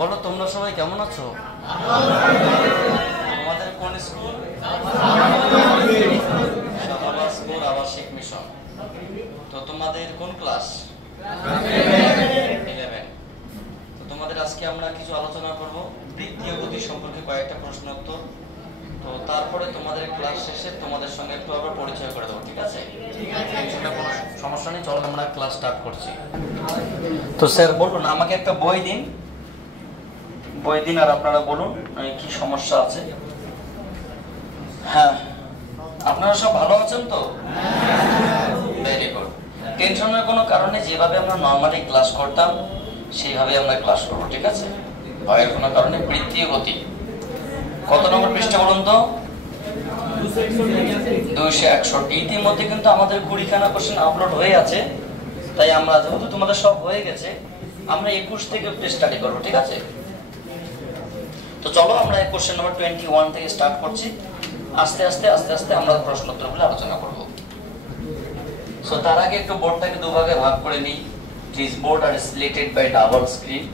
বলো তোমরা সবাই কেমন আছো? তোমাদের কোন স্কুল? শাহবাজ স্কুল আবাসিক মিশন। তো তোমাদের কোন ক্লাস? 11। তো তোমাদের আজকে আমরা কিছু আলোচনা করব বৃত্তীয় গতি সম্পর্কে, কয়েকটা প্রশ্ন উত্তর। তো তারপরে তোমাদের ক্লাস শেষে তোমাদের সঙ্গে একটু আবার পরিচয় করে দেবো, ঠিক আছে? সেটা কোনো সমস্যা নেই, চলো আমরা ক্লাস স্টার্ট করছি। তো স্যার বলুন, আমাকে একটা বই দিন, আর আপনারা বলুন কি সমস্যা আছে। হ্যাঁ, আপনারা সব ভালো আছেন তো? Very good. টেনশনের কোনো কারণে যেভাবে আমরা নর্মালি ক্লাস করতাম সেইভাবে আমরা ক্লাস করবো, ঠিক আছে? ভয়ের কোনো কারণে। বৃত্তীয় গতি কত নম্বর পৃষ্ঠা বলুন তো? 261। ইতিমধ্যে কিন্তু আমাদের 20খানা কোশ্চেন আপলোড হয়ে আছে, তাই আমরা যেহেতু তোমাদের সব হয়ে গেছে আমরা 21 থেকে স্টাডি করবো, ঠিক আছে? তো চলো আমরা কোশ্চেন নাম্বার 21 থেকে স্টার্ট করছি। আস্তে আস্তে আমরা প্রশ্ন উত্তরগুলো আলোচনা করব। সো তার আগে একটু বোর্ডটাকে দুভাগে ভাগ করে নিই। This board are splitted by double screen.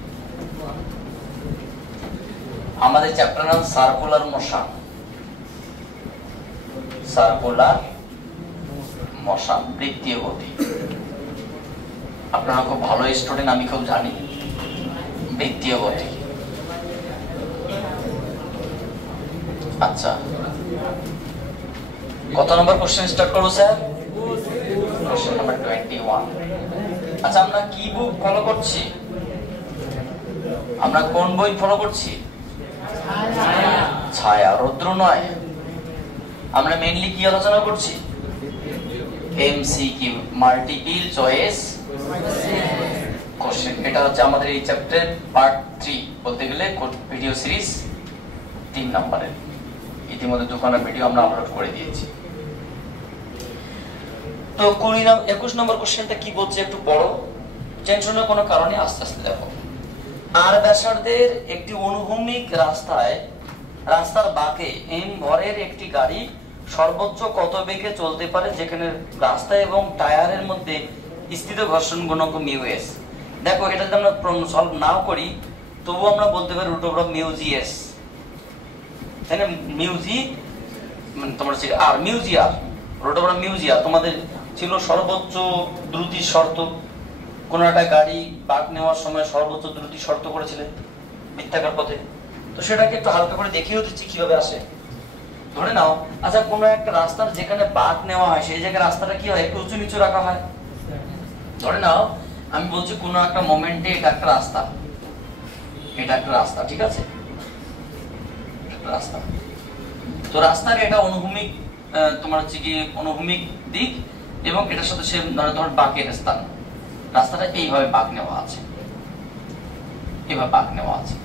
আমাদের চ্যাপ্টার নাম সার্কুলার মোশন। সার্কুলার মোশন, বৃত্তীয় গতি। আপনারা খুব ভালো স্টুডেন্ট, আমি খুব জানি। বৃত্তীয় গতি, আচ্ছা কত নম্বর কোশ্চেন স্টার্ট করবো স্যার? Question number 21। আচ্ছা, আমরা কি বুক ফলো করছি? আমরা কোন বই ফলো করছি? ছায়া, রৌদ্র নয়। আমরা মেইনলি কি আলোচনা করছি? MCQ, multiple choice question. এটা হচ্ছে আমাদের এই চ্যাপ্টারের পার্ট 3 বলতে গেলে ভিডিও সিরিজ 3 নম্বরের। ইতিমধ্যে 2খানা ভিডিও আমরা আপলোড করে দিয়েছি। তো 21 নম্বর কোশ্চেনটা কি বলছে একটু পড়ো, টেনশনের কোনো কারণে আস্তে আস্তে দেখো। আর ব্যাসার্ধের একটি অনুভূমিক রাস্তার বাঁকে এম ভরের একটি গাড়ি সর্বোচ্চ কত বেগে চলতে পারে যেখানে রাস্তা এবং টায়ারের মধ্যে স্থিত ঘর্ষণ গুণক মিউ(s)। দেখো, এটা যদি আমরা সলভ নাও করি তবু আমরা বলতে পারি √μg(s), তাই না? মিউজি মানে তোমার আর মিউজিআর, √μg(r) তোমাদের ছিল সর্বোচ্চ দ্রুতির শর্ত। কোন একটা গাড়ি বাঁক নেওয়ার সময় সর্বোচ্চ দ্রুতি শর্ত করেছিলেন বৃত্তাকার পথে। তো সেটাকে একটু হালকা করে দেখিয়ে দিচ্ছি কিভাবে আসে। ধরে নাও, আচ্ছা কোন একটা রাস্তার যেখানে বাঁক নেওয়া হয় সেই জায়গায় রাস্তাটা কি হয়, একটু উঁচু নিচু রাখা হয়। ধরে নাও আমি বলছি কোন একটা মোমেন্টে এটা একটা রাস্তা, ঠিক আছে? রাস্তা, তো রাস্তার এটা অনুভূমিক, তোমার হচ্ছে কি অনুভূমিক দিক, এবং এটার সাথে সে ধর বাঁকের স্থান। রাস্তাটা এইভাবে বাঁক নেওয়া আছে,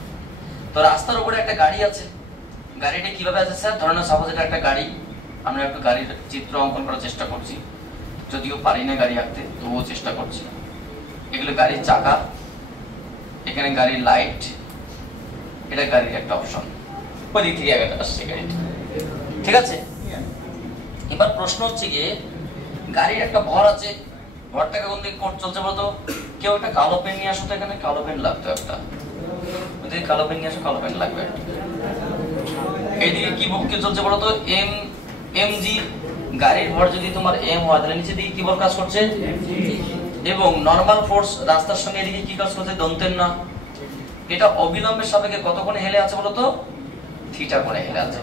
তো রাস্তার উপরে একটা গাড়ি আছে। গাড়িটা কিভাবে আছে স্যার? ধরে নাও সাপোজ এটা একটা গাড়ি। আমরা একটু গাড়ির চিত্র অঙ্কন করার চেষ্টা করছি, যদিও পারি না গাড়ি আঁকতে, তবুও চেষ্টা করছি। এগুলো গাড়ির চাকা, এখানে গাড়ির লাইট, এটা গাড়ির একটা অপশন। ওই দিক থেকে আগে আসছে গাড়িটা, ঠিক আছে? এবার প্রশ্ন হচ্ছে গিয়ে গাড়ির একটা ভর আছে, ভরটাকে কোন দিকে চলছে বলতো? কেউ একটা কালো পেন নিয়ে আসো তো, এখানে কালো পেন লাগতো একটা। ওদিকে কালো পেন নিয়ে আসো, কালো পেন লাগবে। এইদিকে কি বলকে চলছে বলতো? এমজি। গাড়ির ভর যদি তোমার এম হয় তাহলে নিচে দিকে কি বল কাজ করছে? এবং নরমাল ফোর্স রাস্তার সঙ্গে এদিকে কি কাজ করছে? দন্তের না। এটা অবিলম্বের সাপেক্ষে কত কোণে হেলে আছে বলতো? থিটা কোণে হেলে আছে।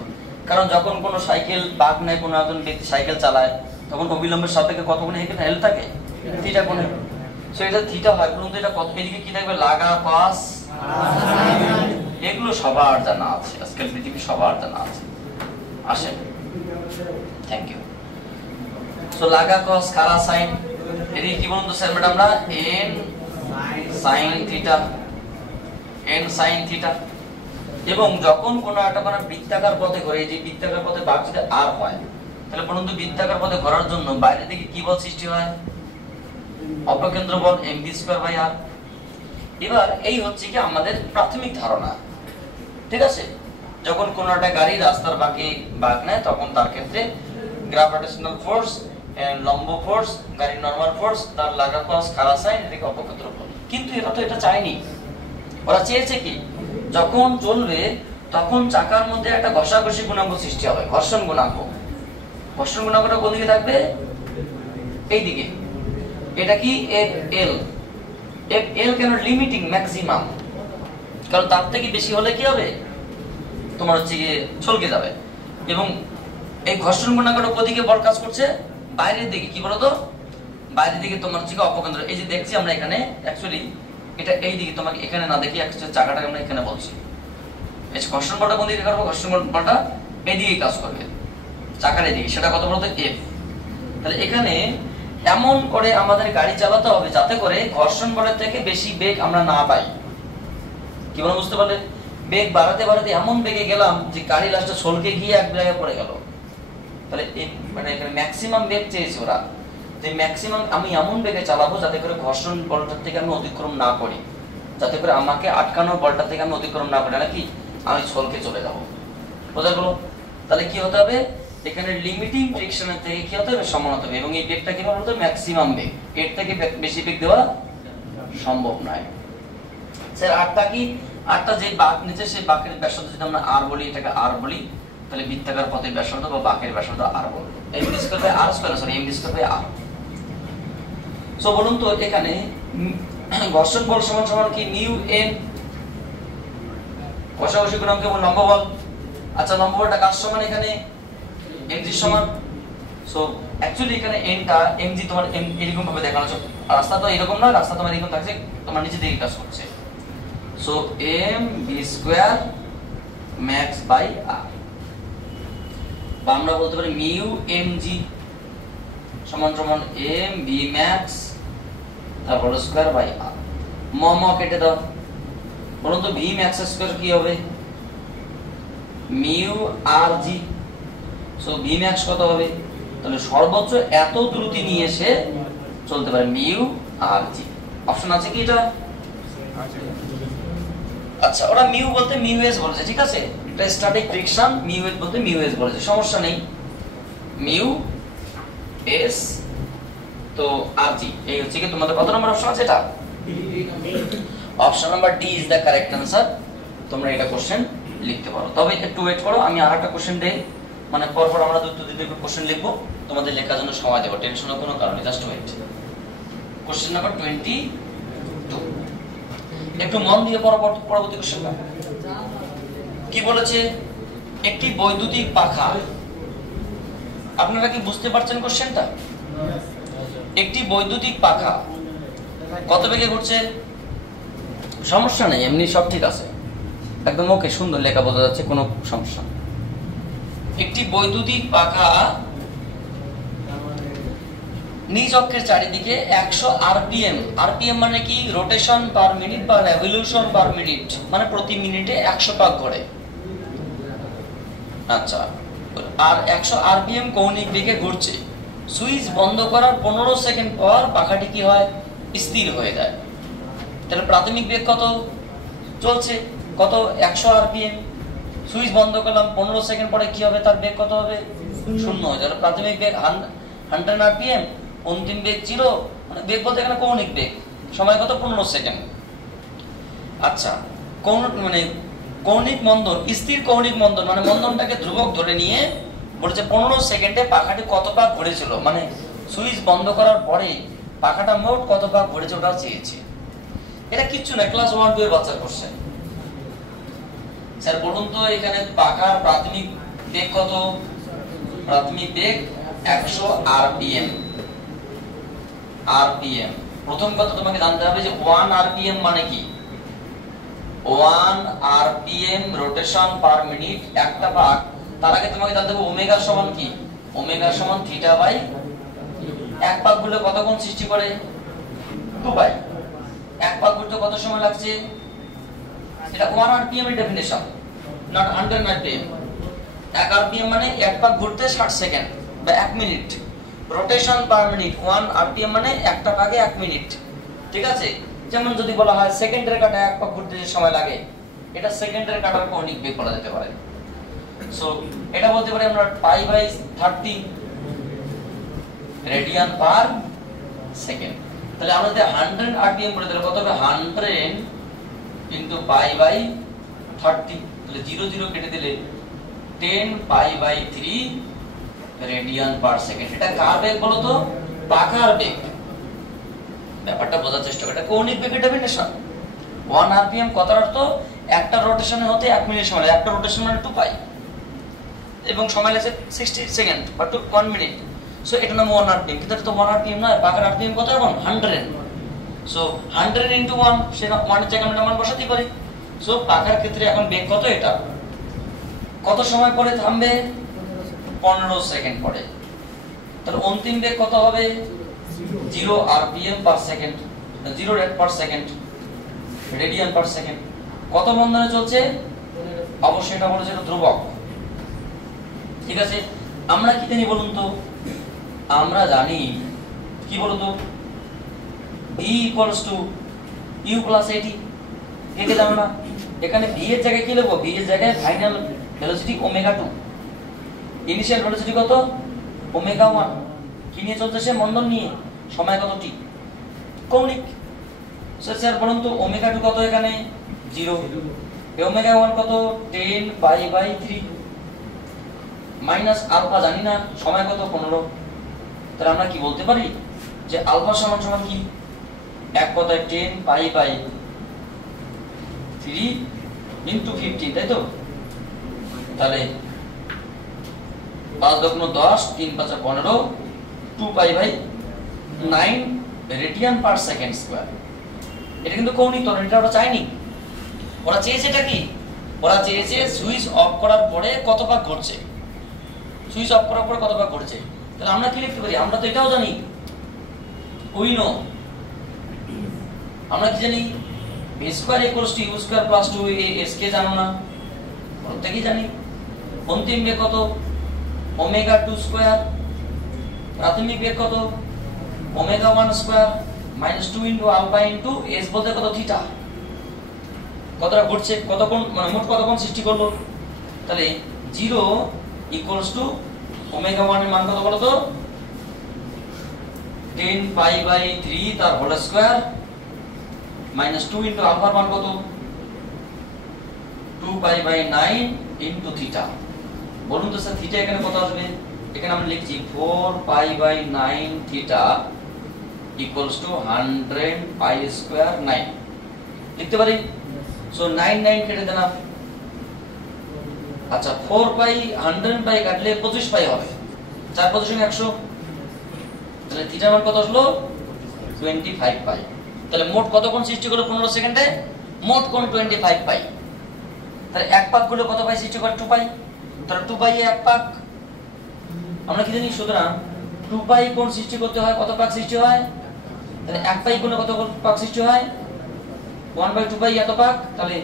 কারণ যখন কোনো সাইকেল বাঁক নেয়, কোনো একজন ব্যক্তি সাইকেল চালায়, তখন অবিলম্বের সাপেক্ষে কত কোণে হেলে থাকে? থিটা কোণে। সো এটা থিটা হয়, কিন্তু এটা কত এদিকে কি থাকবে? লাগা, কস, এগুলো সবার জানা আছে, আজকাল পৃথিবী সবার জানা আছে। আসেন, থ্যাংক ইউ। সো লাগা, কস, খাড়া, সাইন, এদিকে কি বলুন তো স্যার ম্যাডামরা? N sine theta. এবং যখন কোনো একটা মানে বৃত্তাকার পথে ঘোরে, যে বৃত্তাকার পথে বাঁক যদি আর হয়, তাহলে বলুন তো বৃত্তাকার পথে ঘোরার জন্য বাইরে থেকে কি বল সৃষ্টি হয়? অপকেন্দ্র বল mv²/r। এবার এই হচ্ছে কি আমাদের প্রাথমিক ধারণা, ঠিক আছে? যখন কোনো একটা গাড়ি রাস্তার বাঁক নেয় তখন তার ক্ষেত্রে গ্র্যাভিটেশনাল ফোর্স, লম্ব ফোর্স, গাড়ির নরমাল ফোর্স, তার লাগা, কস, খাড়া, সাইন, এদিকে অপকেন্দ্র বল। কিন্তু এরা তো এটা চায়নি। ওরা চেয়েছে কি, যখন চলবে তখন চাকার মধ্যে একটা ঘষাঘষি গুণাঙ্ক সৃষ্টি হবে, ঘর্ষণ গুণাঙ্ক। ঘর্ষণ গুণাঙ্কটা কোন দিকে থাকবে? এই দিকে। এটা কি? F L. এফ এল কেন? Limiting, maximum. কারণ তার থেকে বেশি হলে কি হবে, তোমার হচ্ছে গিয়ে ছলকে যাবে। এবং এই ঘর্ষণ গুণাঙ্কটা কোদিকে বল কাজ করছে? বাইরের দিকে। কি বলতো? বাইরের দিকে তোমার হচ্ছে অপকেন্দ্র। এই যে দেখছি আমরা এখানে, অ্যাকচুয়ালি এটা এই দিকে, তোমাকে এখানে না দেখি অ্যাকচুয়ালি চাকাটাকে আমরা এখানে বলছি। এই ঘর্ষণ বলটা কোন দিকে করবে? ঘর্ষণ বলটা এই দিকে কাজ করবে, চাকার এই দিকে। সেটা কত বলতো? এফ। তাহলে এখানে এমন করে আমাদের গাড়ি চালাতে হবে যাতে করে ঘর্ষণ বলের থেকে বেশি বেগ আমরা না পাই। কি বলে বুঝতে পারলে? বেগ বাড়াতে বাড়াতে এমন বেগে গেলাম যে গাড়ি লাস্টে ছলকে গিয়ে এক জায়গায় পড়ে গেল। তাহলে মানে এখানে ম্যাক্সিমাম বেগ চেয়েছে ওরা, যে ম্যাক্সিমাম আমি এমন বেগে চালাবো যাতে করে ঘর্ষণ বলটার থেকে আমি অতিক্রম না করি, যাতে করে আমাকে আটকানো বলটা থেকে আমি অতিক্রম না করি, নাকি আমি ছলকে চলে যাব। বোঝা গেল? তাহলে কি হতে হবে? এখানে লিমিটিং ফ্রিকশনের থেকে কি হতে হবে? সমান হতে হবে। এবং এই বেগটা কি বলতো? ম্যাক্সিমাম বেগ। এর থেকে বেশি বেগ দেওয়া সম্ভব নয়। স্যার আটটা কি? আটটা যে বাঁক নিচে সেই বাঁকের ব্যাসার্ধ যদি আমরা আর বলি, এটাকে আর বলি, তাহলে বৃত্তাকার পথের ব্যাসার্ধ বা বাঁকের ব্যাসার্ধ আর বলবো। M D square by R square, sorry M D square by R. So বলুন তো এখানে ঘর্ষণ বল সমান সমান কি? মিউ এন, ঘষাঘষি গুণাঙ্ক এবং লম্ব বল। আচ্ছা লম্ব বলটা কার সমান? এখানে এমজি সমান। সো অ্যাকচুয়ালি এখানে এনটা এমজি তোমার এরকম ভাবে দেখানো হচ্ছে। রাস্তা তো এরকম না, রাস্তা তোমার এরকম থাকছে, তোমার নিচে দিকে কাজ করছে। So m v square max by r, বা আমরা বলতে পারি মিউ এম জি সমান সমান এম বি ম্যাক্স তারপর স্কয়ার বাই আর। ম কেটে দাও। বলুন তো ভি ম্যাক্স স্কয়ার কি হবে? মিউ আর জি। সো ভি ম্যাক্স কত হবে? তাহলে সর্বোচ্চ এত দ্রুতি নিয়ে এসে চলতে পারে, মিউ আর জি। অপশন আছে কি এটা? আচ্ছা ওরা মিউ বলতে মিউ এস বলেছে, ঠিক আছে? এটা স্ট্যাটিক ফ্রিকশন, মিউ এস বলতে মিউ এস বলেছে, সমস্যা নেই। মিউ এস তো আর জি। এই হচ্ছে কি তোমাদের কত নম্বর অপশন আছে? এটা option number D is the correct answer. তোমরা এটা কোশ্চেন লিখতে পারো। তবে একটু ওয়েট করো, আমি আরেকটা কোশ্চেন দেই, মানে পরপর আমরা দুটো কোশ্চেন লিখবো, তোমাদের লেখার জন্য সময় দেব, টেনশনের কোনো কারণ নেই, জাস্ট ওয়েট। কোশ্চেন নাম্বার 22, একটু মন দিয়ে পরবর্তী কোশ্চেনটা কি বলেছে? একটি বৈদ্যুতিক পাখা, আপনারা কি বুঝতে পারছেন কোশ্চেনটা? একটি বৈদ্যুতিক পাখা কত বেগে ঘুরছে? সমস্যা নেই, এমনি সব ঠিক আছে, একদম ওকে, সুন্দর লেখা বোঝা যাচ্ছে, কোনো সমস্যা নেই। একটি বৈদ্যুতিক পাখা নিজ অক্ষের চারিদিকে 100 আরপিএম, আরপিএম মানে কি? রোটেশন পার মিনিট বা রেভলিউশন পার মিনিট, মানে প্রতি মিনিটে 100 পাক ঘোরে। আচ্ছা, আর 100 আরপিএম কৌণিক বেগে ঘুরছে। সুইচ বন্ধ করার 15 সেকেন্ড পর পাখাটি কি হয়? স্থির হয়ে যায়। তাহলে প্রাথমিক বেগ কত চলছে? কত? 100 আরপিএম। সুইচ বন্ধ করলাম, 15 সেকেন্ড পরে কি হবে? তার বেগ কত হবে? 0 হয়ে যাবে। প্রাথমিক বেগ 100 আরপিএম, অন্তিম বেগ 0, মানে বেগ বলতে এখানে কৌণিক বেগ। সময় কত? 15 সেকেন্ড। আচ্ছা, মানে কৌণিক মন্দন, স্থির কৌণিক মন্দন মানে মন্দনটাকে ধ্রুবক ধরে নিয়ে বলেছে 15 সেকেন্ডে পাখাটি কত পাক ঘুরেছিল, মানে সুইচ বন্ধ করার পরে পাখাটা মোট কত পাক ঘুরেছে ওটা চেয়েছে। এটা কিচ্ছু না, ক্লাস 1-2 এর বাচ্চা কোশ্চেন। স্যার বলুন তো এখানে পাখার প্রাথমিক বেগ কত? প্রাথমিক বেগ 100 আরপিএম। আরপিএম প্রথম কথা তোমাকে জানতে হবে যে 1 আরপিএম মানে কি? 1 আরপিএম রোটেশন পার মিনিট, একটা পাক। তার আগে তোমাকে জানতে হবে ওমেগা সমান কি? ওমেগা সমান থিটা বাই, এক পাক ঘুরলে কত কোণ সৃষ্টি করে? 2 পাই। এক পাক ঘুরতে কত সময় লাগছে? এটা 1 আরপিএম এর ডেফিনিশন, নট 100 আরপিএম। 1 আরপিএম মানে এক পাক ঘুরতে 60 সেকেন্ড বা 1 minute. Rotation per minute, 1 RPM মানে একটা পাকে 1 মিনিট, ঠিক আছে? যেমন যদি বলা হয় সেকেন্ডের কাঁটা এক পাক ঘুরতে যে সময় লাগে, এটা সেকেন্ডের কাঁটার কৌণিক বেগ বলা যেতে পারে। সো এটা বলতে পারি আমরা pi by 30 radian per second. তাহলে আমরা যদি 100 আরপিএম বলে দিলে কত হবে? 100 ইন্টু পাই বাই 30, তাহলে 0 0 কেটে দিলে 10 pi by 3 radian per second. এটা কার বেগ বলো তো? পাখার বেগ। ব্যাপারটা বোঝার চেষ্টা করো, এটা কৌণিক বেগের ডেফিনেশন। 1 rpm কথার অর্থ একটা রোটেশনে হতে 1 মিনিট সময় লাগে, একটা রোটেশন মানে 2 পাই, এবং সময় লাগে 60 সেকেন্ড বা 1 মিনিট। সো এটা নাম 1 rpm, কিন্তু এটা তো 1 rpm নয়, পাখার rpm কত এখন 100। সো 100 ইনটু 1, সেটা 1 এর জায়গায় আমরা মান বসাতে পারি। সো পাখার ক্ষেত্রে এখন বেগ কত? এটা কত সময় পরে থামবে? 15 সেকেন্ড পরে। তাহলে অন্তিম বেগ কত হবে? 0 rpm per second, 0 rate per second, radian per second. কত বন্ধনে চলছে? অবশ্যই এটা বলেছে এটা ধ্রুবক। ঠিক আছে, আমরা কি জানি বলুন তো? আমরা জানি কি বলুন তো, E equals to U plus AT। একে জানো না? এখানে V এর জায়গায় কি লিখবো? V এর জায়গায় final velocity omega 2, initial velocity কত? ওমেগা 1। কি নিয়ে চলছে সে? মন্দন নিয়ে। সময় কত? T। কৌণিক। স্যার বলুন তো ওমেগা 2 কত এখানে? 0। ওমেগা 1 কত? 10 পাই বাই 3 মাইনাস আলফা জানি না, সময় কত? 15। তাহলে আমরা কি বলতে পারি যে আলফা সমান সমান কি? এক কথায় 10 পাই বাই 3 ইনটু 15, তাই তো? তাহলে 5 দুগুণ 10, 3 5 15, 2 pi by 9 radian per second square. এটা কিন্তু কৌণিক ত্বরণ, এটা ওরা চায়নি। ওরা চেয়েছে এটা কি? ওরা চেয়েছে সুইচ অফ করার পরে কত ভাগ ঘটছে, সুইচ অফ করার পরে কত ভাগ ঘটছে। তাহলে আমরা কি লিখতে পারি? আমরা তো এটাও জানি, উই নো। আমরা কি জানি? v square equals to u square plus 2as, কে জানো না? প্রত্যেকই জানি। অন্তিম বেগ কত? Omega 2 square. প্রাথমিক বেগ কত? Omega 1 square minus 2 into alpha into s বলতে কত? থিটা। কতটা ঘটছে, কত কোণ, মানে মোট কত কোণ সৃষ্টি করলো? তাহলে 0 ইকুয়ালস টু ওমেগা 1 এর মান কত বলো তো? 10 পাই বাই 3 তার হোল স্কয়ার মাইনাস 2 ইনটু আলফার মান কত? 2 পাই বাই 9 ইনটু থিটা। বলুন তো স্যার থিটা এখানে কত আসবে? এখানে আমরা লিখছি 4 pi by 9 theta equals to 100 pi square 9 লিখতে পারি। সো 9 9 কেটে দিলাম। আচ্ছা 4 পাই 100 পাই কাটলে 25 পাই হবে, 4 25 100। তাহলে থিটার মান কত আসলো? 25 পাই। তাহলে মোট কত কোণ সৃষ্টি করলো 15 সেকেন্ডে? মোট কোণ 25 পাই। তাহলে এক পাক গুলো কত পাই সৃষ্টি করে? 2 পাই। তাহলে 2 পাই এ এক পাক। আমরা কি জানি? সুতরাং 2 পাই কোণ সৃষ্টি করতে হয় কত পাক সৃষ্টি হয়? তাহলে এক পাই কোণে কত পাক সৃষ্টি হয়? 1/2 পাই এত পাক। তাহলে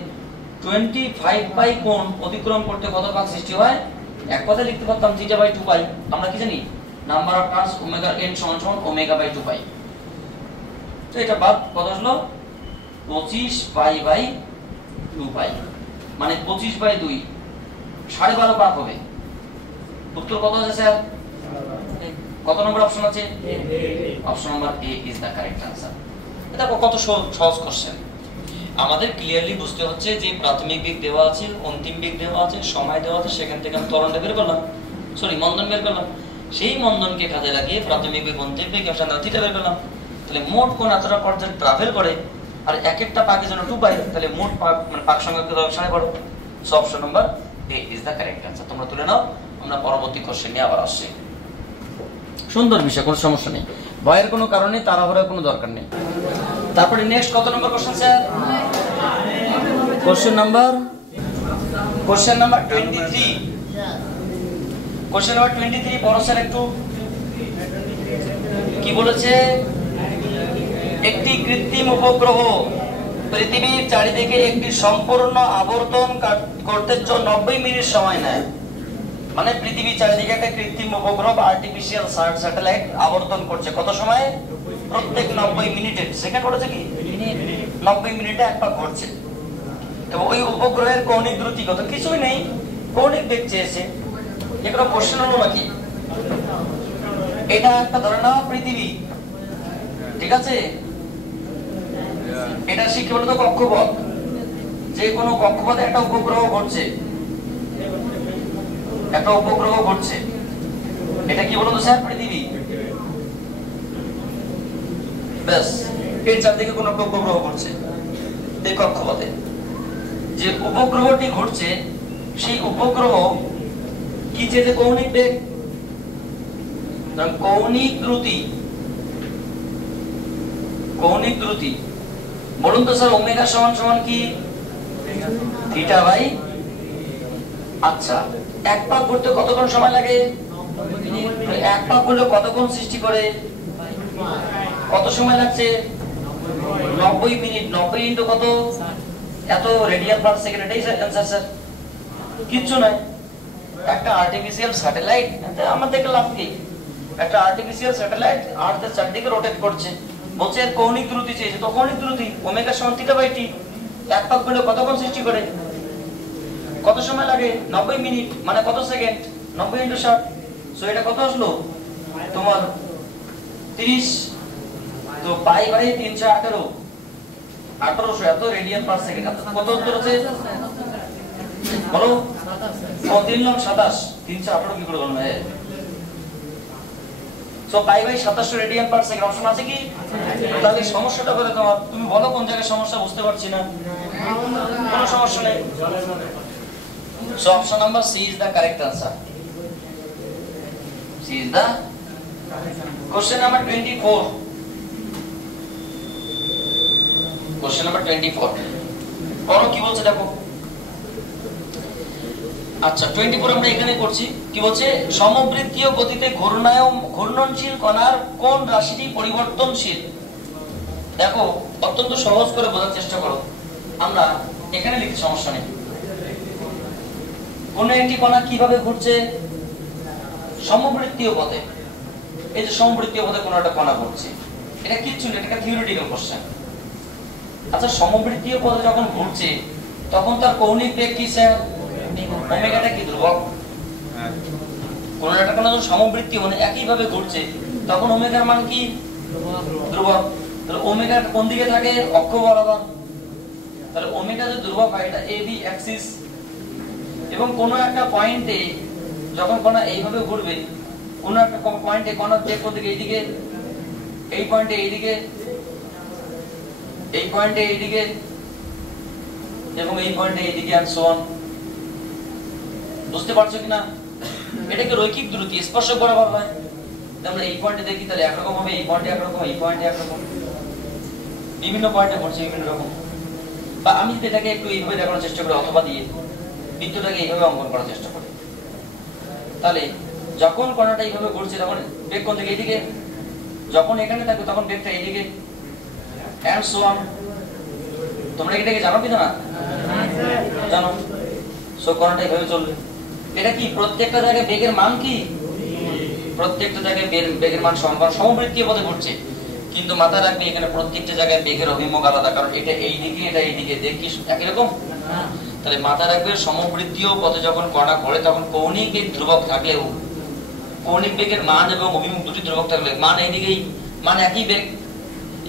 25 পাই কোণ অতিক্রম করতে কত পাক সৃষ্টি হয়? এক কথায় লিখতে পারতাম থিটা বাই 2 পাই। আমরা কি জানি? Number of turns omega n সমান সমান ওমেগা বাই 2 পাই। তো এটা বাদ কত আসলো? 25 পাই বাই 2 পাই, মানে 25 বাই 2 12.5 পাক হবে। উত্তর কত আছে স্যার? কত নম্বর অপশন আছে? Option number A is the correct answer. এটা কত সহজ কোশ্চেন। আমাদের ক্লিয়ারলি বুঝতে হচ্ছে যে প্রাথমিক বেগ দেওয়া আছে, অন্তিম বেগ দেওয়া আছে, সময় দেওয়া আছে, সেখান থেকে আমি ত্বরণটা বের করলাম, মন্দন বের করলাম। সেই মন্দনকে কাজে লাগিয়ে প্রাথমিক বেগ, অন্তিম বেগ এবং থিটা বের করলাম। তাহলে মোট কোণ এতটা পর্যন্ত ট্রাভেল করে, আর এক একটা পাকের জন্য 2 পাই, তাহলে মোট পাক মানে পাক সংখ্যা কত হবে? 12.5। So option number A is the correct answer. তোমরা তুলে নাও, আমরা পরবর্তী কোশ্চেন নিয়ে আবার আসছি। সুন্দর বিষয়, কোনো সমস্যা নেই, ভয়ের কোনো কারণ নেই, তাড়াহুড়োর কোনো দরকার নেই। তারপরে নেক্সট কত number question sir? Question number 23। Question number 23 পড়ো স্যার একটু। কি বলেছে? একটি কৃত্রিম উপগ্রহ পৃথিবীর চারিদিকে একটি সম্পূর্ণ আবর্তন করতে 90 মিনিট সময় নেয়। মানে পৃথিবীর চারিদিকে একটা কৃত্রিম উপগ্রহ আর্টিফিশিয়াল স্যাটেলাইট আবর্তন করছে কত সময়ে? প্রত্যেক 90 মিনিটে। সেকেন্ড বলেছে কি? 90 মিনিটে এক পাক ঘুরছে। এবং ওই উপগ্রহের কৌণিক দ্রুতি কত? কিছুই নেই, কৌণিক বেগ চেয়েছে। এগুলো কোশ্চেন হলো নাকি? এটা একটা ধরে নাও পৃথিবী, ঠিক আছে? এটা শিখে বলতো কক্ষপথ। যে কোনো কক্ষপথে একটা উপগ্রহ ঘুরছে, একটা উপগ্রহ ঘুরছে, এটা কি বলতো স্যার? পৃথিবী। ব্যাস, এর চারদিকে কোনো একটা উপগ্রহ ঘুরছে এই কক্ষপথে। যে উপগ্রহটি ঘুরছে সেই উপগ্রহ কি চেয়েছে? কৌণিক বেগ, কৌণিক দ্রুতি। কৌণিক দ্রুতি বলুন তো স্যার, ওমেগা সমান সমান কি? Theta by. আচ্ছা, এক পাক ঘুরতে কতক্ষণ সময় লাগে? এক পাক ঘুরলে কত কোণ সৃষ্টি করে? কত সময় লাগছে? 90 মিনিট। 90 ইন্টু কত? এত রেডিয়ান পার সেকেন্ড। এটাই অ্যানসার স্যার, কিচ্ছু নয়। একটা আর্টিফিশিয়াল স্যাটেলাইট, আমাদের লাভ কি? একটা আর্টিফিশিয়াল স্যাটেলাইট আর্থের চারদিকে রোটেট করছে, বলছে এর কৌণিক দ্রুতি চেয়েছে, তো কৌণিক দ্রুতি ওমেগা সমান থিটা বাই টি। এক পাক ঘুরলে কতক্ষণ সৃষ্টি করে? কত সময় লাগে? 90 মিনিট। মানে কত সেকেন্ড? 90 ইন্টু 60। সো এটা কত আসলো তোমার? 30। তো পাই বাই 318, 1800 এত রেডিয়ান পার সেকেন্ড। কত উত্তর আছে বলো? 3 লং 27। 318 কি করে বলবো? So pi by 2700 radian per second. Option আছে কি? তাহলে সমস্যাটা করে তোমার, তুমি বলো কোন জায়গায় সমস্যা? বুঝতে পারছি না। কোনো সমস্যা নেই। So option number C is the correct answer. C is the question number 24. Question number 24. পড়ো কি বলছে দেখো। আচ্ছা 24 আমরা এখানে করছি। কি বলছে? সমবৃত্তীয় গতিতে ঘূর্ণনশীল কণার কোন রাশিটি পরিবর্তনশীল? দেখো অত্যন্ত সহজ করে বোঝার চেষ্টা করো। আমরা এখানে লিখি, সমস্যা নেই। কোন একটি কণা কিভাবে ঘুরছে? সমবৃত্তীয় পথে। এই যে সমবৃত্তীয় পথে কোন একটা কণা ঘুরছে, এটা কিচ্ছু না, এটা থিওরিটিক্যাল কোশ্চেন। আচ্ছা সমবৃত্তীয় পথে যখন ঘুরছে তখন তার কৌণিক বেগ কি স্যার? ওমেগাটা কি ধ্রুবক? কোন একটা কণা যখন সমবৃত্তীয় মানে একই ভাবে ঘুরছে তখন ওমেগার মান কি? ধ্রুবক। তাহলে ওমেগা কোন দিকে থাকে? অক্ষ বরাবর। তাহলে ওমেগা যদি ধ্রুবক হয়, এটা এ বি অ্যাক্সিস। এবং কোন একটা পয়েন্টে যখন কণা এইভাবে ঘুরবে, কোন একটা পয়েন্টে কণার বেগ কোন দিকে? এইদিকে। এই পয়েন্টে এইদিকে, এই পয়েন্টে এইদিকে, এবং এই পয়েন্টে এইদিকে, এন্ড সো অন। বুঝতে পারছো কিনা? এটাকে রৈখিক দ্রুতি, স্পর্শক বরাবর হয়। আমরা এই পয়েন্টে দেখি তাহলে একরকম হবে, এই পয়েন্টে একরকম, এই পয়েন্টে একরকম, বিভিন্ন পয়েন্টে ঘুরছে বিভিন্ন রকম। বা আমি এটাকে একটু এইভাবে দেখানোর চেষ্টা করি, অথবা দিয়ে বৃত্তটাকে এইভাবে অঙ্কন করার চেষ্টা করি। তাহলে যখন কণাটা এইভাবে ঘুরছে তখন বেগ কোন দিকে? এইদিকে। যখন এখানে থাকবে তখন বেগটা এইদিকে, এন্ড সো অন। তোমরা এটাকে জানো কি না? জানো। সো কণাটা এইভাবে চলবে। এটা কি প্রত্যেকটা জায়গায় বেগের মান কি? প্রত্যেকটা জায়গায় বেগের মান সমান। সমবৃত্তীয় পথে ঘুরছে, কিন্তু মাথায় রাখবে এখানে প্রত্যেকটা জায়গায় বেগের অভিমুখ আলাদা, কারণ এটা এইদিকে, এটা এইদিকে, দেখ কি একই রকম? তাহলে মাথায় রাখবে সমবৃত্তীয় পথে যখন কণা ঘোরে তখন কৌণিক বেগ ধ্রুবক থাকলেও, কৌণিক বেগের মান এবং অভিমুখ দুটি ধ্রুবক থাকলে মান এইদিকেই, মান একই বেগ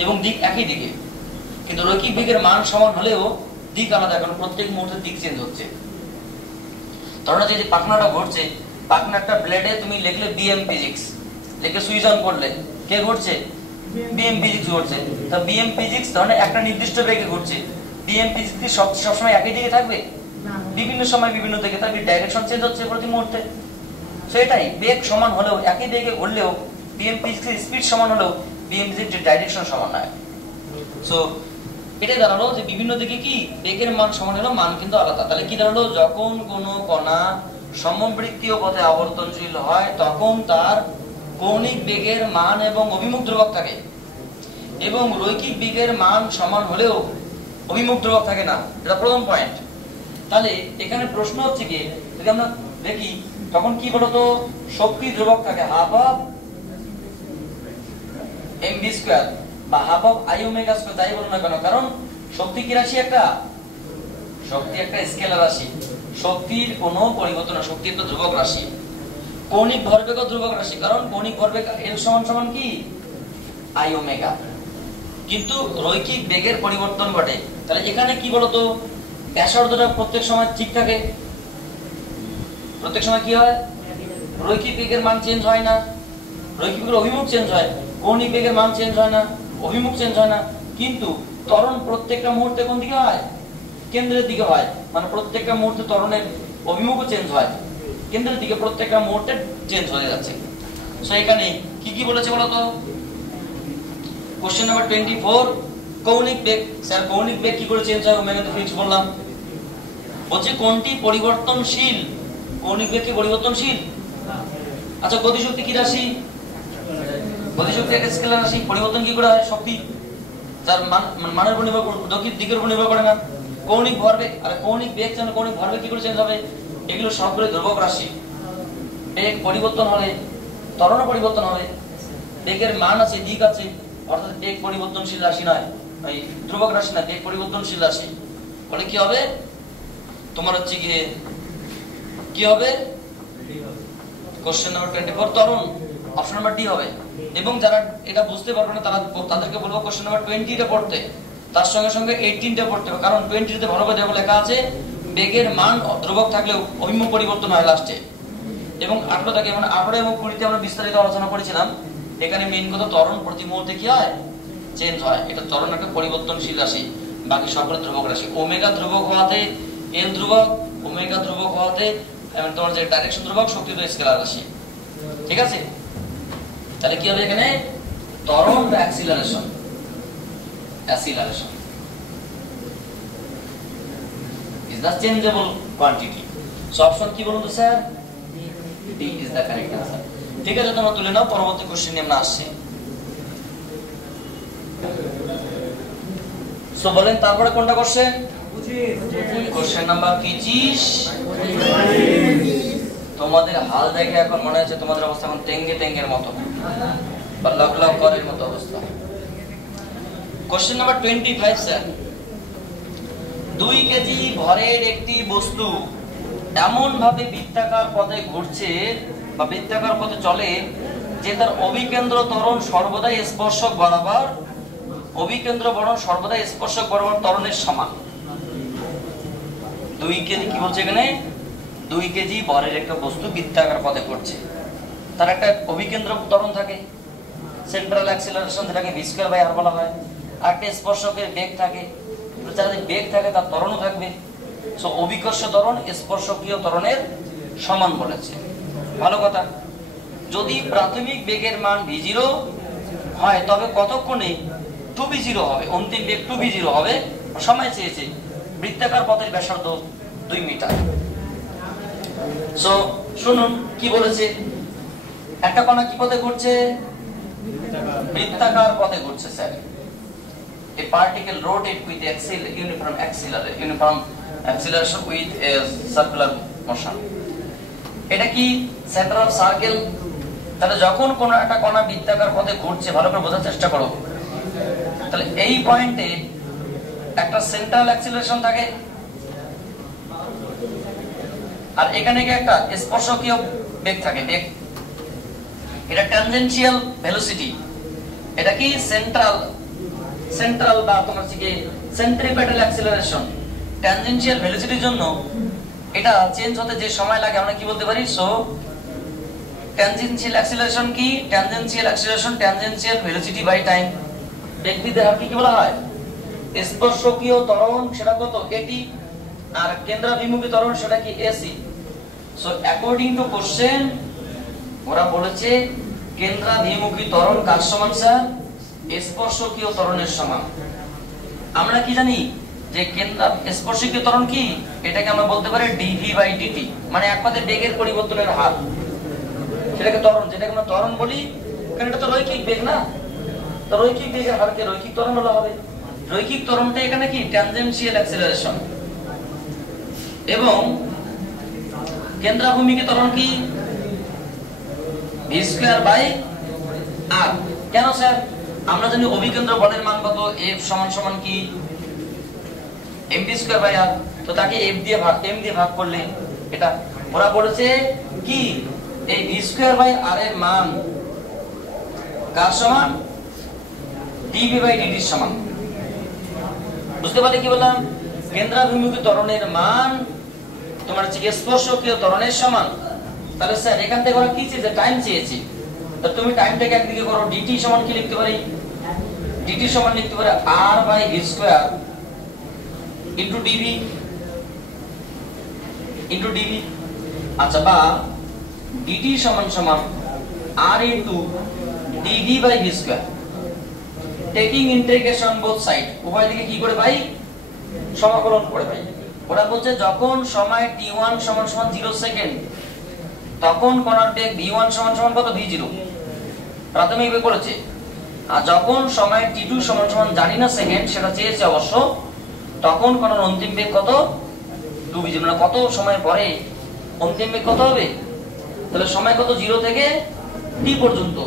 এবং দিক একই দিকে। কিন্তু রৈখিক বেগের মান সমান হলেও দিক আলাদা, কারণ প্রত্যেক মুহূর্তে দিক চেঞ্জ হচ্ছে। ধরো যে পাখনাটা ঘুরছে, পাখনাটা ব্লেডে তুমি লিখলে বিএম ফিজিক্স, লিখে সুইচ অন করলে কে ঘুরছে? বিএম ফিজিক্স ঘুরছে। তো বিএম ফিজিক্স ধরো একটা নির্দিষ্ট বেগে ঘুরছে, বিএম ফিজিক্স কি সবসময় একই দিকে থাকবে? বিভিন্ন সময় বিভিন্ন দিকে থাকবে, ডাইরেকশন চেঞ্জ হচ্ছে প্রতি মুহূর্তে। সেটাই বেগ সমান হলেও, একই বেগে ঘুরলেও বিএম ফিজিক্সের স্পিড সমান হলেও বিএম ফিজিক্সের ডাইরেকশন সমান নয়। সো এটাই দাঁড়ালো যে বিভিন্ন দিকে কি বেগের মান সমান হলেও মান কিন্তু আলাদা। তাহলে কি দাঁড়ালো? যখন কোনো কণা সমবৃত্তীয় পথে আবর্তনশীল হয় তখন তার কৌণিক বেগের মান এবং অভিমুখ ধ্রুবক থাকে, এবং রৈখিক বেগের মান সমান হলেও অভিমুখ ধ্রুবক থাকে না। এটা প্রথম পয়েন্ট। তাহলে এখানে প্রশ্ন হচ্ছে কি, যদি আমরা দেখি তখন কি বলতো? শক্তি ধ্রুবক থাকে, হাফ অফ mv স্কয়ার বা half of i omega square, যাই বলো না কেন, কারণ শক্তি কি রাশি? একটা শক্তি, একটা স্কেলার রাশি। শক্তির কোনো পরিবর্তন না, শক্তি একটা ধ্রুবক রাশি। কৌণিক ভরবেগ ধ্রুবক রাশি, কারণ কৌণিক ভরবেগ L সমান সমান কি? i omega. কিন্তু রৈখিক বেগের পরিবর্তন ঘটে। তাহলে এখানে কি বলতো? ব্যাসার্ধটা প্রত্যেক সময় ঠিক থাকে, প্রত্যেক সময় কি হয়, রৈখিক বেগের মান চেঞ্জ হয় না, রৈখিক বেগের অভিমুখ চেঞ্জ হয়, কৌণিক বেগের মান চেঞ্জ হয় না, অভিমুখ চেঞ্জ হয় না। কিন্তু ত্বরণ প্রত্যেকটা মুহূর্তে কোন দিকে হয়, কেন্দ্রের দিকে হয়। মানে প্রত্যেকটা মুহূর্তে ত্বরণের অভিমুখও চেঞ্জ হয়, কেন্দ্রের দিকে প্রত্যেকটা মুহূর্তে চেঞ্জ হয়ে যাচ্ছে। সো এখানে কি কি বলেছে বলতো, কোশ্চেন নাম্বার 24, কৌণিক বেগ। স্যার কৌণিক বেগ কি করে চেঞ্জ হয়, ওমেগা তো ফিক্স বললাম। বলছে কোনটি পরিবর্তনশীল, কৌণিক বেগ কি পরিবর্তনশীল? আচ্ছা গতিশক্তি কি রাশি, গতিশক্তি একটা স্কেলার রাশি, পরিবর্তন কি করে হয়, শক্তি যার মানের উপর নির্ভর করে, দিকের উপর নির্ভর করে না। কৌণিক ভরবেগ, আর কৌণিক বেগ জানো, কৌণিক ভরবেগ কি করে চেঞ্জ হবে, এগুলো সবগুলো ধ্রুবক রাশি। বেগ পরিবর্তন হলে ত্বরণও পরিবর্তন হবে, বেগের মান আছে, দিক আছে, অর্থাৎ বেগ পরিবর্তনশীল রাশি নয়, এই ধ্রুবক রাশি না, বেগ পরিবর্তনশীল রাশি। বলে কি হবে তোমার হচ্ছে গিয়ে কি হবে, কোশ্চেন নাম্বার 24 ত্বরণ, অপশন নাম্বার ডি হবে। এবং যারা এটা বুঝতে পারবে না তাদেরকে বলবো কোশ্চেন নাম্বার 20টা পড়তে, তার সঙ্গে সঙ্গে 18টা পড়তে হবে। কারণ 20তে ভালো করে দেখো লেখা আছে বেগের মান ধ্রুবক থাকলেও অভিমুখ পরিবর্তন হয় লাস্টে। এবং 18 থেকে, মানে 18 এবং 20তে আমরা বিস্তারিত আলোচনা করেছিলাম। এখানে মেইন কথা ত্বরণ প্রতি মুহূর্তে কি হয়, চেঞ্জ হয়। এটা ত্বরণ একটা পরিবর্তনশীল রাশি, বাকি সবগুলো ধ্রুবক রাশি। ওমেগা ধ্রুবক হওয়াতে এল ধ্রুবক, ওমেগা ধ্রুবক হওয়াতে তোমার যে ডাইরেকশন ধ্রুবক, শক্তি তো স্কেলার রাশি। ঠিক আছে, তাহলে কি হবে এখানে ত্বরণ বা acceleration, acceleration is the changeable quantity. So option কি বলুন তো sir, D is the correct answer. ঠিক আছে, তোমরা তুলে নাও, পরবর্তী কোশ্চেনে আমরা আসছি। সো বলেন তারপরে কোনটা কোশ্চেন, কোশ্চেন নাম্বার 25। তোমাদের হাল দেখে এখন মনে হচ্ছে তোমাদের অবস্থা এখন টেঙ্গের মতো বা লক করের মতো অবস্থা। কোশ্চেন নাম্বার 25 স্যার, 2 কেজি ভরের একটি বস্তু এমন ভাবে বৃত্তাকার পথে ঘুরছে বা বৃত্তাকার পথে চলে যে তার অভিকেন্দ্র ত্বরণ সর্বদাই স্পর্শক বরাবর, অভিকেন্দ্র বরণ সর্বদাই স্পর্শক বরাবর ত্বরণের সমান। 2 কেজি কি বলছে এখানে, 2 কেজি ভরের একটা বস্তু বৃত্তাকার পথে ঘুরছে, তার একটা অভিকেন্দ্র ত্বরণ থাকে, সেন্ট্রাল অ্যাক্সিলারেশন, যেটাকে v স্কয়ার বাই r বলা হয়, আর একটা স্পর্শকের বেগ থাকে, যার বেগ থাকে তার ত্বরণও থাকবে। সো অভিকর্ষ ত্বরণ স্পর্শকীয় ত্বরণের সমান বলেছে, ভালো কথা। যদি প্রাথমিক বেগের মান v0 হয় তবে কতক্ষণে 2v0 হবে, অন্তিম বেগ 2v0 হবে। সময় চেয়েছে বৃত্তাকার পথের ব্যাসার্ধ 2 মিটার। সো শুনুন কি বলেছে, একটা কণা কি পথে ঘুরছে, বৃত্তাকার পথে ঘুরছে sir. A particle rotate with uniform acceleration with a circular motion. এটা কি সেন্টার অফ সার্কেল। তাহলে যখন কোন একটা কণা বৃত্তাকার পথে ঘুরছে, ভালো করে বোঝার চেষ্টা করো, তাহলে এই পয়েন্টে একটা সেন্ট্রাল অ্যাক্সিলারেশন থাকে, আর এখানে কি একটা স্পর্শকীয় বেগ থাকে, বেগ। এটা ট্যানজেনশিয়াল ভেলোসিটি, এটা কি সেন্ট্রাল বা তোমার কি সেন্ট্রিপেটাল অ্যাক্সিলারেশন। ট্যানজেনশিয়াল ভেলোসিটির জন্য এটা চেঞ্জ হতে যে সময় লাগে আমরা কি বলতে পারি, সো ট্যানজেনশিয়াল অ্যাক্সিলারেশন কি, tangential acceleration tangential velocity by time. বেগবিদের হার কি বলা হয়, স্পর্শকীয় ত্বরণ সেটা কত এটি, আর কেন্দ্রাভিমুখী ত্বরণ সেটা কি AC. So according to question ওরা বলেছে কেন্দ্রাভিমুখী ত্বরণ কার সমান স্যার, স্পর্শকীয় ত্বরণের সমান। আমরা কি জানি যে স্পর্শকীয় ত্বরণ কি, এটাকে আমরা বলতে পারি dv বাই dt, মানে এক কথায় বেগের পরিবর্তনের হার, সেটাকে ত্বরণ, যেটাকে আমরা ত্বরণ বলি, কারণ এটা তো রৈখিক বেগ না, তো রৈখিক বেগের হারকে রৈখিক ত্বরণ বলা হবে। রৈখিক ত্বরণটা এখানে কি ট্যানজেনশিয়াল অ্যাক্সিলারেশন, এবং কেন্দ্রাভিমুখী ত্বরণ কি v স্কয়ার বাই r। কেন স্যার, আমরা জানি অভিকেন্দ্র বলের মান কত, f সমান সমান কি mv স্কয়ার বাই r, তো তাকে f দিয়ে ভাগ করলে এটা, ওরা বলেছে কি এই v স্কয়ার বাই r এর মান কার সমান, dv বাই dt এর সমান। বুঝতে পারলে কি বললাম, কেন্দ্রাভিমুখী ত্বরণের মান তোমার হচ্ছে স্পর্শকীয় ত্বরণের সমান। তাহলে স্যার এখান থেকে ওরা কি চেয়েছে? টাইম চেয়েছে। তো তুমি টাইমটাকে একদিকে করো, dt সমান কি লিখতে পারি? dt সমান লিখতে পারি r/v² ইনটু dv। আচ্ছা, বা dt সমান সমান r into dv/v², taking integration both side, উভয় দিকে কি করে ভাই? সমাকলন করে ভাই। ওরা বলছে যখন সময় t1 সমান সমান 0 সেকেন্ড, তখন কণার বেগ v1 সমান সমান কত? v0 প্রাথমিক বেগ বলেছে। আর যখন সময় t2 সমান সমান জানি না সেকেন্ড, সেটা চেয়েছে অবশ্য, তখন কণার অন্তিম বেগ কত? 2v0। মানে কত সময় পরে অন্তিম বেগ কত হবে? তাহলে সময় কত? 0 থেকে t পর্যন্ত,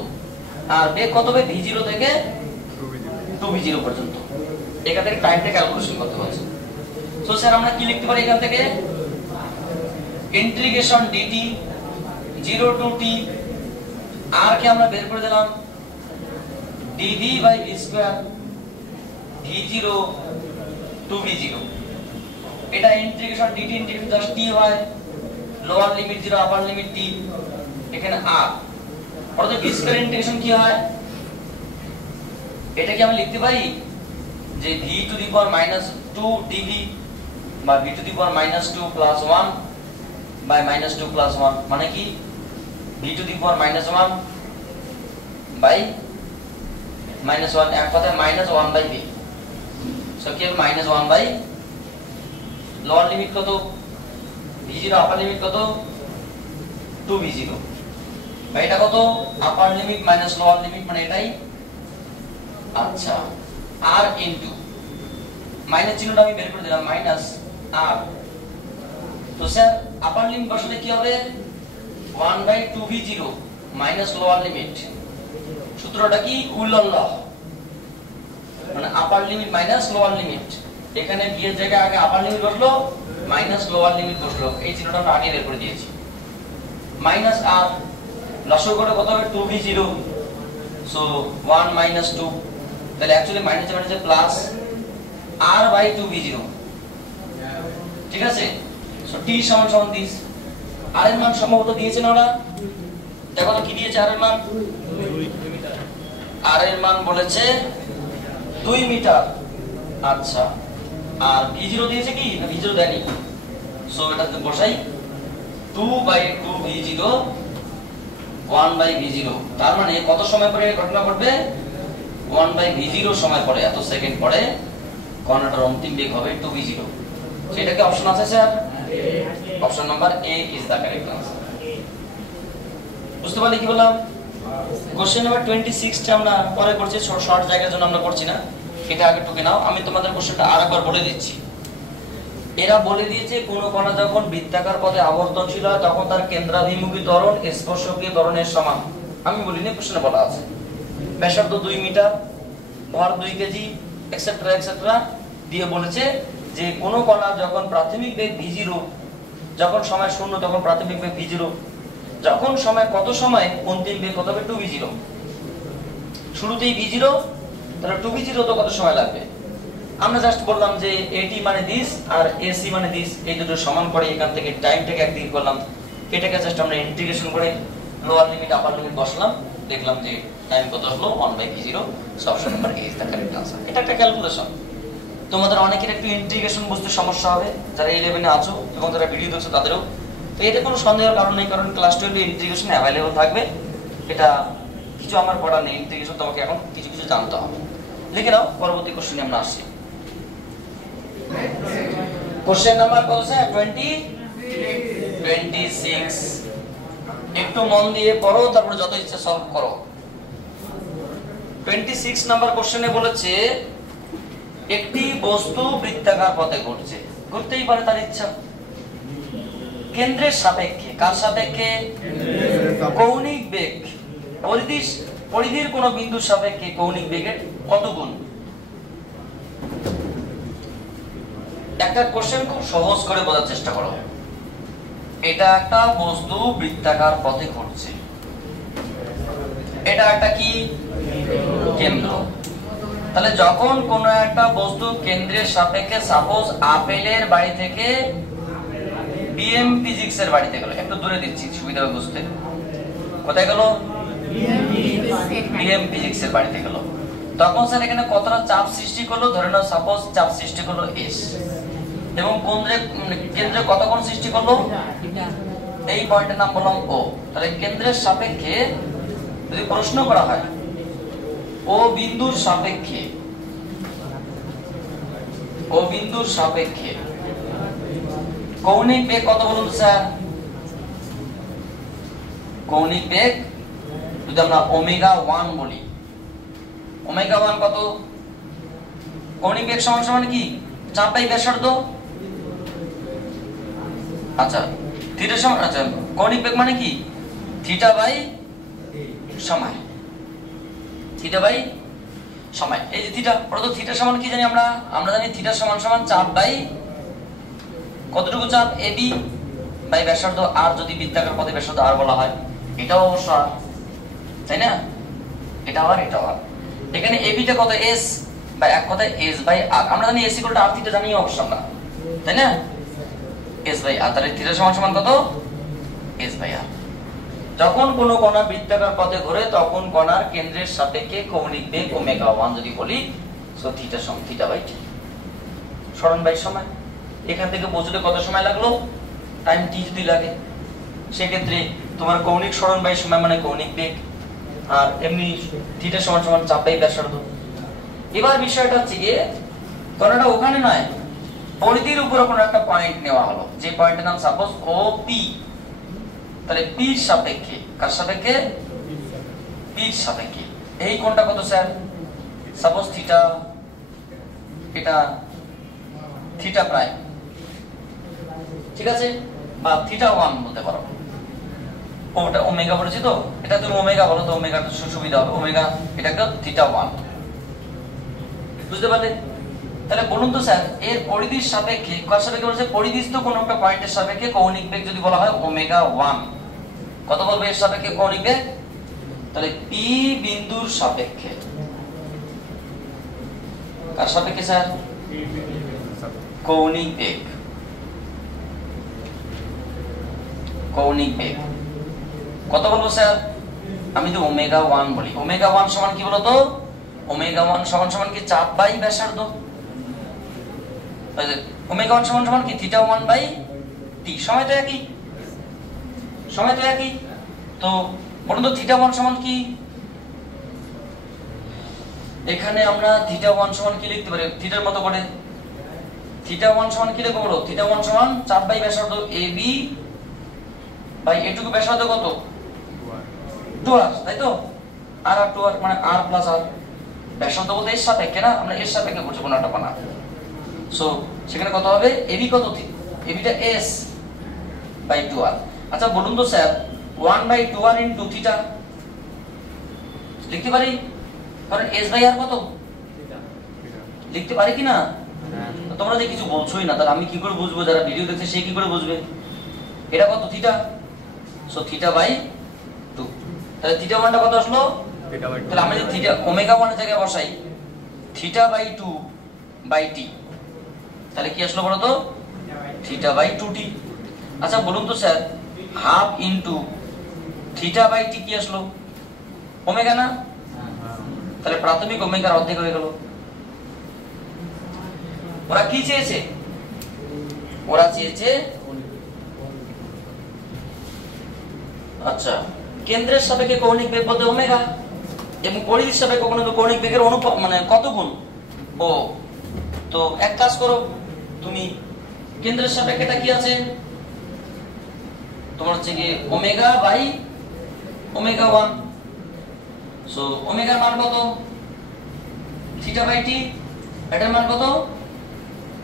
আর বেগ কত হবে? v0 থেকে 2v0 পর্যন্ত। এখান থেকে টাইমটা ক্যালকুলেশন করতে হচ্ছে। সো স্যার আমরা কি লিখতে পারি এখান থেকে? ইন্টিগ্রেশন dt 0 টু t, আর কে আমরা বের করে দিলাম dv/v² v0 টু v0। এটা integration dt integration just t হয়, লোয়ার লিমিট 0 আপার লিমিট t, এখানে r। অর্থাৎ v² ইন্টিগ্রেশন কি হয়? এটা কি আমি লিখতে পারি যে v⁻² dv বা v⁻² + 1 বাই -2 + 1, মানে কি v⁻1 বাই -1, এক কথায় -1/v। সো কি -1 বাই লোয়ার লিমিট কত? v0, আপার লিমিট কত? 2v0। বা এটা কত? আপার লিমিট মাইনাস লোয়ার লিমিট, মানে এটাই। আচ্ছা, r ইনটু মাইনাস চিহ্নটা আমি বের করে দিলাম, মাইনাস r। তো স্যার আপার লিমিট বসালে কি হবে? 1/2v0 minus lower limit. সূত্রটা কি? কুলম্ব ল, মানে আপার লিমিট মাইনাস লোয়ার লিমিট। এখানে v এর জায়গায় আগে আপার লিমিট বসলো, মাইনাস লোয়ার লিমিট বসলো, এই চিহ্নটা আমরা আগে বের করে দিয়েছি। মাইনাস r লসাগু করে কত হবে? 2v0। সো 1 - 2, তাহলে অ্যাকচুয়ালি মাইনাস মানে যে প্লাস r/2v0। ঠিক আছে? সো t সমান সমান দিস। r এর মান সম্ভবত দিয়েছে না ওরা? দেখো তো কি দিয়েছে r এর মান? r এর মান বলেছে 2 মিটার। আচ্ছা, আর v0 দিয়েছে কি? না, v0 দেয়নি। সো এটাতে বসাই 2/2v0 1/v0। তার মানে কত সময় পরে ঘটনা ঘটবে? 1/v0 সময় পরে, এত সেকেন্ড পরে কণাটার অন্তিম বেগ হবে 2v0। সেটা কি অপশন আছে sir? Option number A is the correct answer. বুঝতে পারলে কি বললাম? কোশ্চেন নাম্বার 26 টা আমরা পরে করছি, শর্ট জায়গার জন্য আমরা করছি না, এটা আগে টুকে নাও। আমি তোমাদের কোশ্চেনটা আরেকবার বলে দিচ্ছি। এরা বলে দিয়েছে কোন কণা যখন বৃত্তাকার পথে আবর্তনশীল হয় তখন তার কেন্দ্রাভিমুখী ত্বরণ স্পর্শকীয় ত্বরণের সমান। আমি বলিনি, কোশ্চেনে বলা আছে ব্যাসার্ধ 2 মিটার, ভর 2 কেজি, এটসেট্রা এটসেট্রা দিয়ে বলেছে যে কোন কণা যখন প্রাথমিক বেগ v0, যখন সময় 0 তখন প্রাথমিক বেগ v0, যখন সময় কত সময় অন্তিম বেগ কত হবে? 2v0। শুরুতেই v0, তাহলে 2v0 তো কত সময় লাগবে? আমরা জাস্ট বললাম যে AT মানে দিস আর AC মানে দিস, এই দুটো সমান করে এখান থেকে টাইমটাকে একদিকে করলাম, এটাকে জাস্ট আমরা ইন্টিগ্রেশন করে লোয়ার লিমিট আপার লিমিট বসালাম, দেখলাম যে টাইম কত হলো 1/v0। Option number A is the correct answer. এটা একটা ক্যালকুলেশন। তোমাদের অনেকের একটু ইন্টিগ্রেশন বুঝতে সমস্যা হবে, যারা 11 এ আছো এবং যারা ভিডিও দেখছো তাদেরও। তো এতে কোনো সন্দেহের কারণ নেই, কারণ ক্লাস 12 এ ইন্টিগ্রেশন অ্যাভেলেবল থাকবে। এটা কিছু আমার পড়া নেই, ইন্টিগ্রেশন তোমাকে এখন কিছু কিছু জানতে হবে। লিখে নাও, পরবর্তী কোশ্চেনে আমরা আসছি। কোশ্চেন নাম্বার কত স্যার? 26। একটু মন দিয়ে পড়ো, তারপর যত ইচ্ছা সলভ করো। 26 নাম্বার কোশ্চেনে বলেছে একটি বস্তু বৃত্তাকার পথে ঘুরছে, ঘুরতেই পারে তার ইচ্ছা, কেন্দ্রের সাপেক্ষে। কার সাপেক্ষে? কৌণিক বেগ, পরিধির কোন বিন্দুর সাপেক্ষে কৌণিক বেগের কত গুণ? একটা কোশ্চেন খুব সহজ করে বোঝার চেষ্টা করো। এটা একটা বস্তু বৃত্তাকার পথে ঘুরছে, এটা একটা কি? কেন্দ্র। তাহলে যখন কোন একটা বস্তু কেন্দ্রের সাপেক্ষে, সাপোজ আপেলের বাড়ি থেকে বিএম ফিজিক্স এর বাড়িতে গেল, একটু দূরে দিচ্ছি সুবিধা হবে বুঝতে, কোথায় গেল? বিএম ফিজিক্স এর বাড়িতে গেল, তখন স্যার এখানে কতটা চাপ সৃষ্টি করলো? ধরে নাও সাপোজ চাপ সৃষ্টি করলো এস, এবং কেন্দ্রে কত কোণ সৃষ্টি করলো? এই পয়েন্টের নাম বললাম ও। তাহলে কেন্দ্রের সাপেক্ষে যদি প্রশ্ন করা হয় ও বিন্দুর সাপেক্ষে, ও বিন্দুর সাপেক্ষে কৌণিক বেগ কত বলুন স্যার? কৌণিক বেগ যদি আমরা ওমেগা 1 বলি, ওমেগা 1 কত? কৌণিক বেগ সমান সমান কি? চাপ বাই ব্যাসার্ধ। আচ্ছা থিটা সমান, আচ্ছা কৌণিক বেগ মানে কি? থিটা বাই সময়, থিটা বাই সময়। এই যে থিটা, প্রথম থিটা সমান কি জানি আমরা? আমরা জানি থিটা সমান সমান চাপ বাই কতটুকু চাপ? এবি বাই ব্যাসার্ধ আর, যদি বৃত্তাকার পথে ব্যাসার্ধ আর বলা হয়, এটাও অবশ্য আর, তাই না? এটা আর এটা আর। এখানে এবিটা কত? এস বা এক কথায় এস বাই আর। আমরা জানি S equal to R theta, জানি অবশ্য আমরা, তাই না? এস বাই আর, তাহলে থিটা সমান সমান কত? এস বাই আর। যখন কোনো কণা বৃত্তাকার পথে ঘোরে তখন কণার কেন্দ্রের সাপেক্ষে কৌণিক বেগ ওমেগা 1 যদি বলি, সো থিটা সমান থিটা বাই টি, সরণ বাই সময়। এখান থেকে বুঝতে কত সময় লাগলো? টাইম টি যদি লাগে, সেক্ষেত্রে তোমার কৌণিক সরণ বাই সময় মানে কৌণিক বেগ, আর এমনি থিটা সমান সমান চাপ বাই ব্যাসার্ধ। এবার বিষয়টা হচ্ছে গিয়ে কণাটা ওখানে নয়, পরিধির উপর কোনো একটা পয়েন্ট নেওয়া হলো, যে পয়েন্টের নাম সাপোজ ও পি। তাহলে পি এর সাপেক্ষে, কার সাপেক্ষে? পি এর সাপেক্ষে এই কোণটা কত স্যার? সাপোজ থিটা, এটা থিটা প্রাইম, ঠিক আছে, বা থিটা 1 বলতে পারো। ওটা ওমেগা বলেছি তো, এটা তুমি ওমেগা বলো তো, ওমেগাটা সুবিধা হবে। ওমেগা এটা একটা থিটা 1, বুঝতে পারলে? তাহলে বলুন তো স্যার, এর পরিধির সাপেক্ষে, কার সাপেক্ষে বলছে? পরিধিস্থ কোন একটা পয়েন্টের সাপেক্ষে কৌণিক বেগ যদি বলা হয় ওমেগা 1, কত বলবে এর সাপেক্ষে কৌণিক বেগ? তাহলে পি বিন্দুর সাপেক্ষে, কার সাপেক্ষে স্যার? কৌণিক বেগ, কৌণিক বেগ কত বলবো স্যার? আমি তো ওমেগা 1 বলি। ওমেগা 1 সমান কি বলতো? ওমেগা 1 সমান সমান কি চাপ বাই ব্যাসার্ধ। ওমেগা 1 সমান সমান কি? Theta 1 by T. সময় তো একই, সময় তো একই। তো বলুন তো থিটা 1 সমান কি? এখানে আমরা থিটা 1 সমান কি লিখতে পারি? থিটার মতো করে থিটা 1 সমান কি লিখবো বলো? থিটা 1 সমান চাপ বাই ব্যাসার্ধ এবি বাই এটুকু ব্যাসার্ধ কত? 2r, তাই তো? আর 2r মানে r প্লাস r। ব্যাসার্ধ বলতে এর সাপেক্ষে না, আমরা এর সাপেক্ষে করছি কোনো একটা বানা। সো সেখানে কত হবে? এবি কত? এবিটা s বাই 2r। আচ্ছা বলুন তো sir, 1 by 2r into theta লিখতে পারি? কারণ s বাই r কত লিখতে পারি কি না? তোমরা যে কিছু বলছোই না, তাহলে আমি কি করে বুঝবো? যারা ভিডিও দেখছে সে কি করে বুঝবে? এটা কত? থিটা। So theta by 2। তাহলে থিটা 1টা কত আসলো? তাহলে আমরা যদি থিটা ওমেগা 1 এর জায়গায় বসাই থিটা বাই 2 বাই টি, তাহলে কি আসলো বলো তো? Theta by 2t। আচ্ছা বলুন তো sir, half into theta by t কি আসলো? ওমেগা না? তাহলে প্রাথমিক ওমেগার অর্ধেক হয়ে গেল। ওরা কি চেয়েছে? ওরা চেয়েছে আচ্ছা কেন্দ্রের সাপেক্ষে কৌণিক বেগ বলতে ওমেগা, এবং পরিধির সাপেক্ষে কৌণিক বেগের অনুপাত মানে কত গুণ? ও। তো এক কাজ করো, তুমি কেন্দ্রের সাপেক্ষেটা কি আছে তোমার? হচ্ছে কি ওমেগা বাই ওমেগা 1। সো ওমেগার মান কত? Theta by T. এটার মান কত?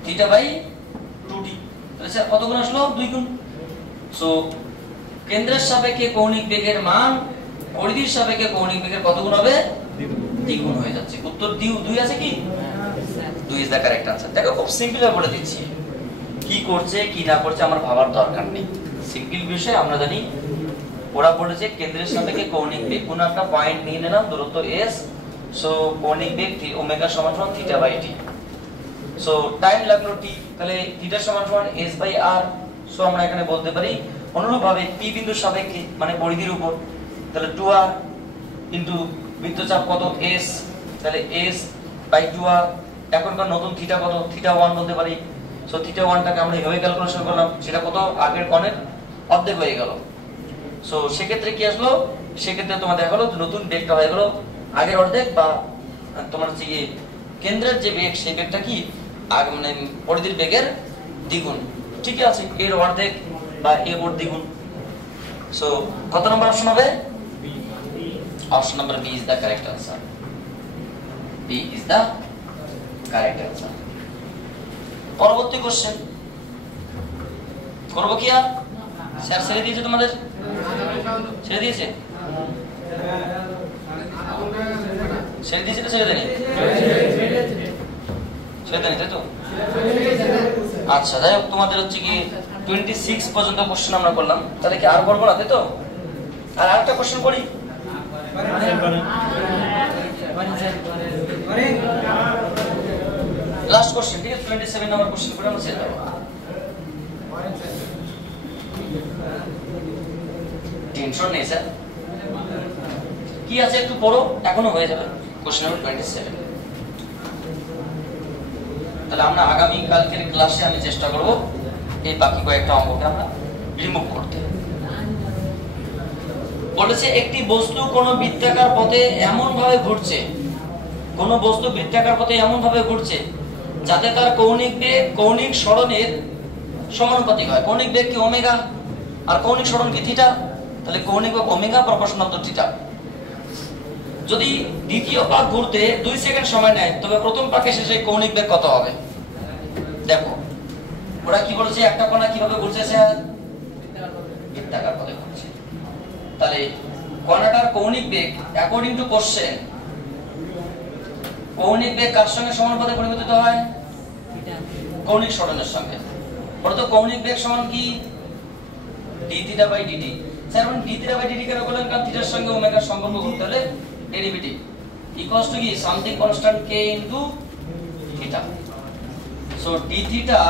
Theta by 2t। তাহলে স্যার কত গুণ আসলো? 2 গুণ। সো কেন্দ্রের সাপেক্ষে কৌণিক বেগের মান পরিধির সাপেক্ষে কৌণিক বেগের কত গুণ হবে? দ্বিগুণ হয়ে যাচ্ছে। উত্তর 2 আছে কি? 2 ইজ দা কারেক্ট আনসার। দেখো খুব সিম্পল ভাবে বলে দিচ্ছি, কি করছে কি না করছে আমার ভাবার দরকার নেই। সিম্পল বিষয় আমরা জানি, ওরা বলেছে কেন্দ্রের সাপেক্ষে কৌণিক বেগ, কোন একটা পয়েন্ট নিয়ে নিলাম, দূরত্ব s, সো কৌণিক বেগ ওমেগা সমান সমান theta by T. So time লাগলো টি, তাহলে থিটা সমান সমান s বাই r। সো আমরা এখানে বলতে পারি অনুরূপভাবে p বিন্দুর সাপেক্ষে মানে পরিধির উপর, তাহলে 2r ইনটু বৃত্তচাপ কত s, তাহলে s বাই 2r। এখনকার নতুন থিটা কত, থিটা 1 বলতে পারি। সো থিটা 1টাকে আমরা এইভাবে ক্যালকুলেশন করলাম, সেটা কত আগের কোণের অর্ধেক হয়ে গেল। সো সেক্ষেত্রে কি আসলো, সেক্ষেত্রে তোমার দেখা গেলো নতুন বেগটা হয়ে গেল আগের অর্ধেক, বা তোমার হচ্ছে কি কেন্দ্রের যে বেগ সেই বেগটা কি আগে মানে পরিধির বেগের দ্বিগুণ। ঠিক আছে, এর অর্ধেক বা এর দ্বিগুণ। সো কত নম্বর অপশন হবে? Option number B is the correct answer. B is the correct answer. পরবর্তী কোশ্চেন করব কি? আর স্যার ছেড়ে দিয়েছে তোমাদের? ছেড়ে দিয়েছে? ছেড়ে দিয়েছে না ছেড়ে দেয়নি? ছেড়ে দেয়নি তাই তো? আচ্ছা, যাই হোক, তোমাদের হচ্ছে কি 26 পর্যন্ত কোশ্চেন আমরা করলাম, তাহলে কি আর করবো না তাই তো? আর আরেকটা কোশ্চেন করি। লাস্ট কোশ্চেন, ঠিক আছে? 27 নম্বর কোশ্চেন করে আমরা ছেড়ে দেবো। টেনশন নেই স্যার, কি আছে একটু পড়ো, এখনো হয়ে যাবে। Question number 27। তাহলে আমরা আগামী কালকের ক্লাসে আমি চেষ্টা করব এই বাকি কয়েকটা অঙ্ককে আমরা রিমুভ করতে। বলেছে একটি বস্তু কোন বৃত্তাকার পথে এমন ভাবে ঘুরছে, কোন বস্তু বৃত্তাকার পথে এমন ভাবে ঘুরছে যাতে তার কৌণিক বেগ কৌণিক সরণের সমানুপাতিক হয়। কৌণিক বেগ কি ওমেগা আর কৌণিক সরণ কি থিটা, তাহলে কৌণিক বেগ ওমেগা প্রপোর্শনাল টু থিটা। যদি দ্বিতীয় পাক ঘুরতে 2 সেকেন্ড সময় নেয়, তবে প্রথম পাকের শেষে কৌণিক বেগ কত হবে? দেখো ওরা কি বলছে, একটা কণা কিভাবে ঘুরছে স্যার? বৃত্তাকার পথে ঘুরছে। তাহলে কণাটার কৌণিক বেগ অ্যাকর্ডিং টু কোশ্চেন, কৌণিক বেগ কার সঙ্গে সমানুপাতে পরিবর্তিত হয়? কৌণিক সরণের সঙ্গে। বলতো কৌণিক বেগ সমান কি? d theta by dt। Sir d theta by dt কেন বললেন? কারণ থিটার সঙ্গে ওমেগার সম্পর্ক করতে হলে ডেরিভেটিভ ইকুয়ালস টু কি something constant k into theta. So d theta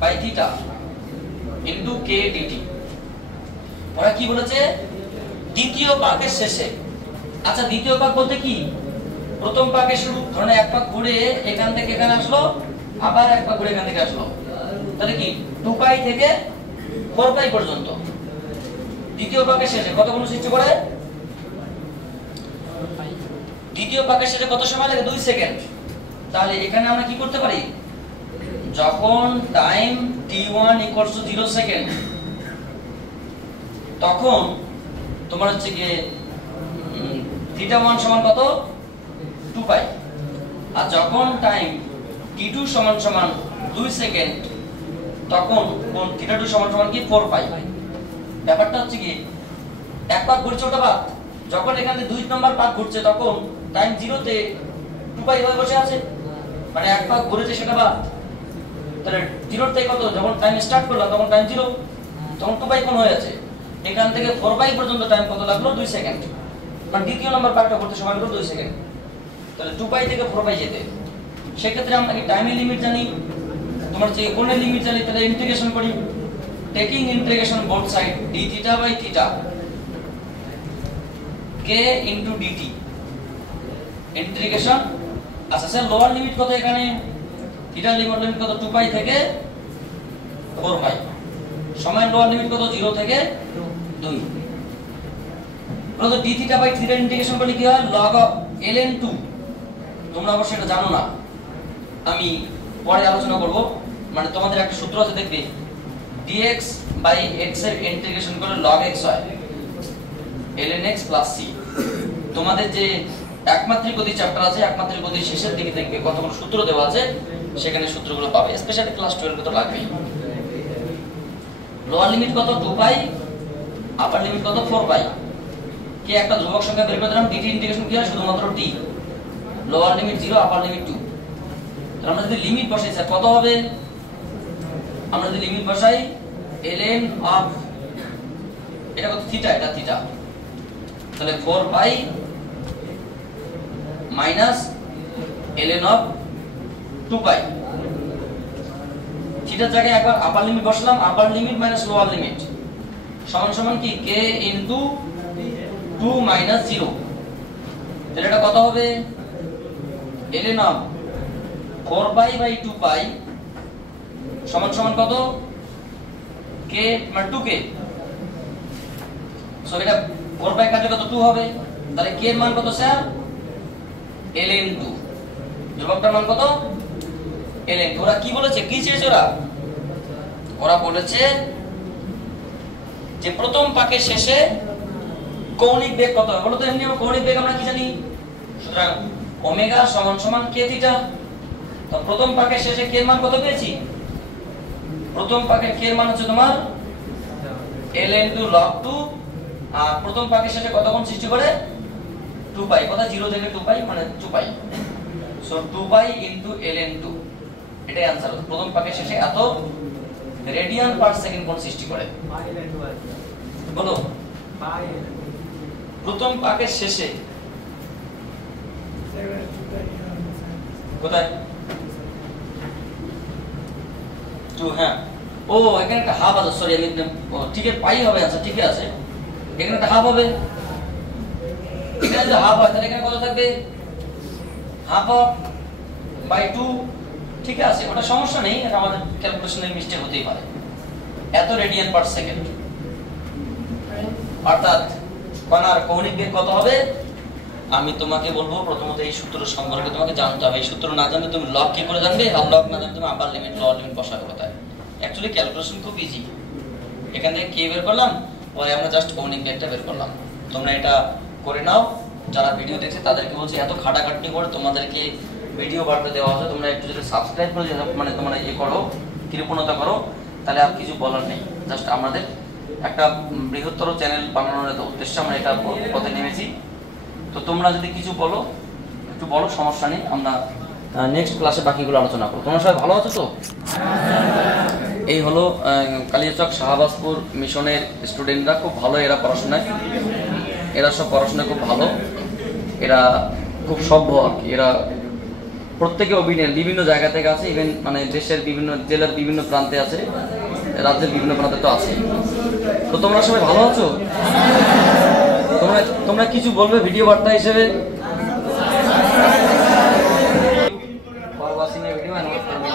by theta into k dt। ওরা কি বলেছে? দ্বিতীয় পাকের শেষে। আচ্ছা, দ্বিতীয় পাক বলতে কি? প্রথম পাকে শুরু, ধরুন এক পাক ঘুরে এখান থেকে এখানে আসলো, আবার এক পাক ঘুরে এখান থেকে আসলো, তাহলে কি 2 পাই থেকে 4 পাই পর্যন্ত। দ্বিতীয় পাকের শেষে কতগুলো সৃষ্টি করে? দ্বিতীয় পাকের শেষে কত সময় লাগে? 2 সেকেন্ড। তাহলে এখানে আমরা কি করতে পারি? যখন টাইম t1 = 0 সেকেন্ড, তখন তোমার হচ্ছে কি থিটা 1 সমান কত? 2 পাই। আর যখন টাইম t2 সমান সমান 2 সেকেন্ড, তখন কোন থিটা 2 সমান সমান কি 4 পাই। ব্যাপারটা হচ্ছে কি এক পাক ঘুরছে ওটা বাদ, যখন এখানে 2 নম্বর পাক ঘুরছে তখন টাইম 0 তে 2 পাই হয়ে বসে আছে, মানে এক পাক ঘুরেছে সেটা বাদ। তাহলে 0 থেকে কত, যখন টাইম স্টার্ট করলাম তখন টাইম 0, তখন 2 পাই কোন হয়ে আছে। এখান থেকে 4 পাই পর্যন্ত টাইম কত লাগলো? 2 সেকেন্ড। মানে দ্বিতীয় নম্বর পাকটা করতে সময় লাগলো 2 সেকেন্ড। তাহলে 2 পাই থেকে 4 পাই যেতে, সেক্ষেত্রে আমরা কি টাইমের লিমিট জানি, তোমার যে কোণের লিমিট জানি, তাহলে ইন্টিগ্রেশন করি। Taking integration both side d theta by theta k into dt integration. আচ্ছা স্যার লোয়ার লিমিট কত এখানে? থিটার লিমিট কত? 2 পাই থেকে 4 পাই। সময়ের লোয়ার লিমিট কত? 0 থেকে 2। প্রথম d theta by theta integration করলে কি হয়? log of ln2। তোমরা অবশ্যই এটা জানো না, আমি পরে আলোচনা করব। মানে তোমাদের একটা সূত্র আছে দেখবে, dx বাই x এর ইন্টিগ্রেশন করলে log x হয়, ln x প্লাস c। তোমাদের যে একমাত্রিক গতি চ্যাপ্টার আছে, একমাত্রিক গতির শেষের দিকে দেখবে কতগুলো সূত্র দেওয়া আছে, সেখানে সূত্রগুলো পাবে। স্পেশালি ক্লাস 12 এ তো লাগবেই। লোয়ার লিমিট কত? 2 পাই, আপার লিমিট কত? 4 পাই। কি একটা ধ্রুবক সংখ্যা বের করে দিলাম, dt ইন্টিগ্রেশন কি হয়? শুধুমাত্র t। লোয়ার লিমিট 0, আপার লিমিট 2। তাহলে আমরা যদি লিমিট বসাই স্যার কত হবে? আমরা যদি লিমিট বসাই ln অফ এটা কত? থিটা, এটা থিটা, তাহলে 4 পাই মাইনাস ln অফ 2 পাই। থিটার জায়গায় একবার আপার লিমিট বসালাম, আপার লিমিট মাইনাস লোয়ার লিমিট সমান সমান কি k ইনটু 2 মাইনাস 0। তাহলে এটা কত হবে? ln অফ 4 পাই বাই 2 পাই সমান সমান কত? k মানে 2k। সো এটা 4 পাই কাটলে কত? 2 হবে। তাহলে k এর মান কত স্যার? ln 2। ধ্রুবকটার মান কত? ln 2। ওরা কি বলেছে, কি চেয়েছে ওরা বলেছে যে প্রথম পাকের শেষে কৌণিক বেগ কত হবে বলো তো। এমনি কৌণিক বেগ আমরা কি জানি? সুতরাং ওমেগা সমান সমান k থিটা। তো প্রথম পাকের শেষে k এর মান কত পেয়েছি? প্রথম পাকের k এর মান হচ্ছে তোমার ln 2 log 2। আর প্রথম পাকের শেষে কত কোণ সৃষ্টি করে? 2 পাই। কথা 0 থেকে 2 পাই মানে 2 পাই। সো 2 পাই ইনটু ln 2, এটাই आंसर। প্রথম পাকের শেষে এত রেডিয়ান পার সেকেন্ড কোণ সৃষ্টি করে বলো। প্রথম পাকের শেষে কোথায়? 2। হ্যাঁ, ও এখানে একটা হাফ আছে, সরি আমি ঠিক আছে পাই হবে आंसर, ঠিক আছে। এখানে একটা হাফ হবে, এখানে যদি হাফ হয় তাহলে এখানে কত থাকবে? Half by 2। ঠিক আছে, ওটা সমস্যা নেই, এটা আমাদের ক্যালকুলেশনে মিস্টেক হতেই পারে। এত রেডিয়ান পার সেকেন্ড, অর্থাৎ কণার কৌণিক বেগ কত হবে? আমি তোমাকে বলবো প্রথমত এই সূত্র সম্পর্কে তোমাকে জানতে হবে। এই সূত্র না জানলে তুমি লগ কি করে জানবে? আর লগ না জানলে তুমি আপার লিমিট লোয়ার লিমিট বসাবে কোথায়? অ্যাকচুয়ালি ক্যালকুলেশন খুব ইজি। এখান থেকে কে বের করলাম, পরে আমরা জাস্ট কৌণিক বেগটা বের করলাম। তোমরা এটা করে নাও। যারা ভিডিও দেখছে তাদেরকে বলছি, এত খাটাখাটনি করে তোমাদেরকে ভিডিও বার্তা দেওয়া হচ্ছে, তোমরা একটু যদি সাবস্ক্রাইব করে মানে তোমরা ইয়ে করো, কৃপণতা করো, তাহলে আর কিছু বলার নেই। জাস্ট আমাদের একটা বৃহত্তর চ্যানেল বানানোর উদ্দেশ্যে আমরা এটা পথে নেমেছি। তো তোমরা যদি কিছু বলো একটু বলো, সমস্যা নেই, আমরা নেক্সট ক্লাসে বাকিগুলো আলোচনা করবো। তোমরা সবাই ভালো আছো তো? এই হলো কালিয়াচক শাহবাজপুর মিশনের স্টুডেন্টরা, খুব ভালো এরা পড়াশোনায়, এরা সব পড়াশোনায় খুব ভালো, এরা খুব সভ্য আর কি। এরা প্রত্যেকে অভিনয় বিভিন্ন জায়গা থেকে আছে, ইভেন মানে দেশের বিভিন্ন জেলার বিভিন্ন প্রান্তে আছে, রাজ্যের বিভিন্ন প্রান্তে তো আছে। তো তোমরা সবাই ভালো আছো? তোমরা কিছু বলবে ভিডিও বার্তা হিসেবে?